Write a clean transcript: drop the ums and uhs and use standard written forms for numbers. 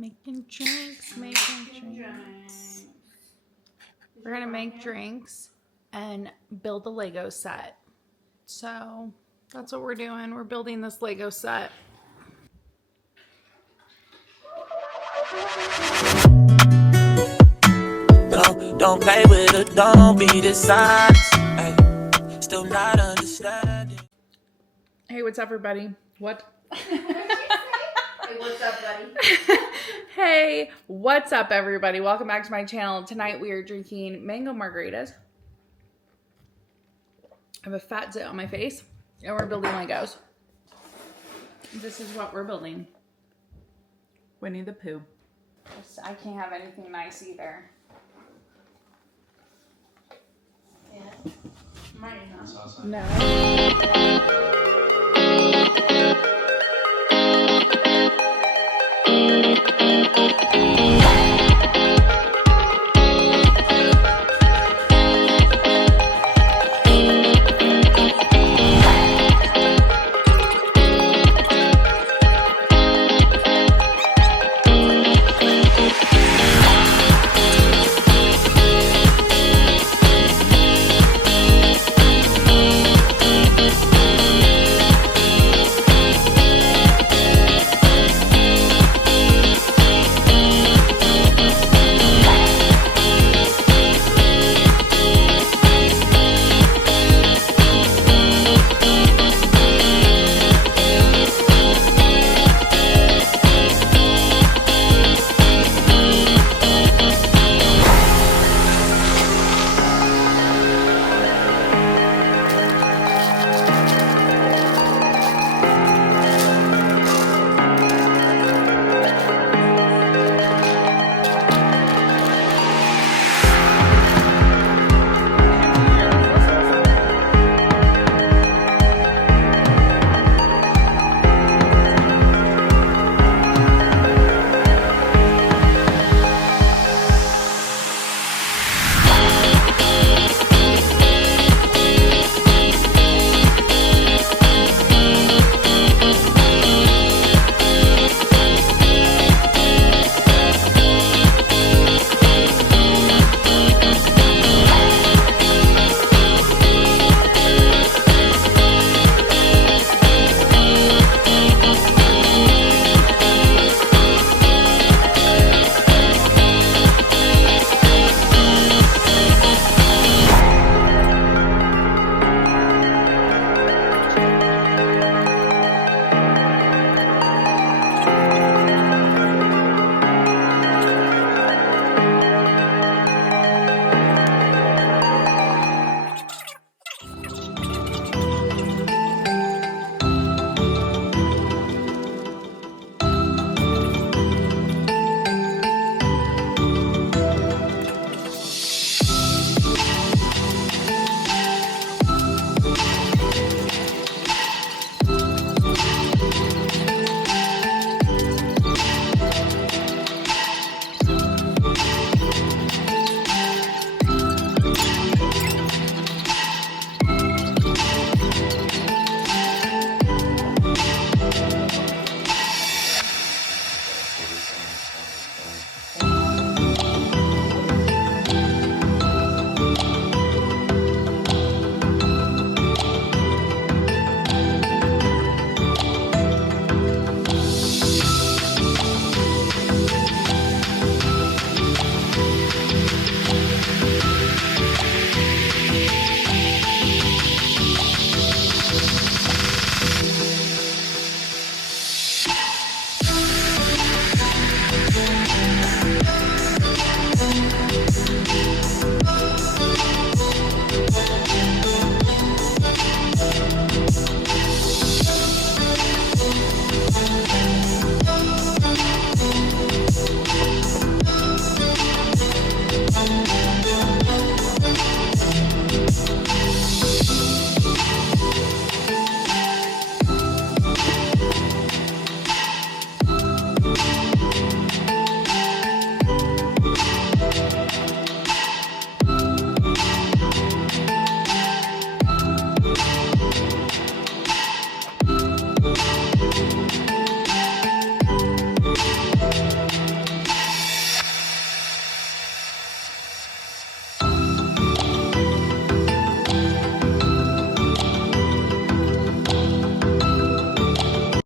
Making drinks, making drinks. We're gonna make drinks and build a Lego set. So that's what we're doing. We're building this Lego set. Don't play with it, don't be dishonest. Ay, still not understanding. Hey, what's up, everybody? What? Hey, what's up, buddy? Hey, what's up, everybody? Welcome back to my channel. Tonight we are drinking mango margaritas. I have a fat zit on my face, and we're building Legos. This is what we're building. Winnie the Pooh. I can't have anything nice either. Yeah. Mine is not. No.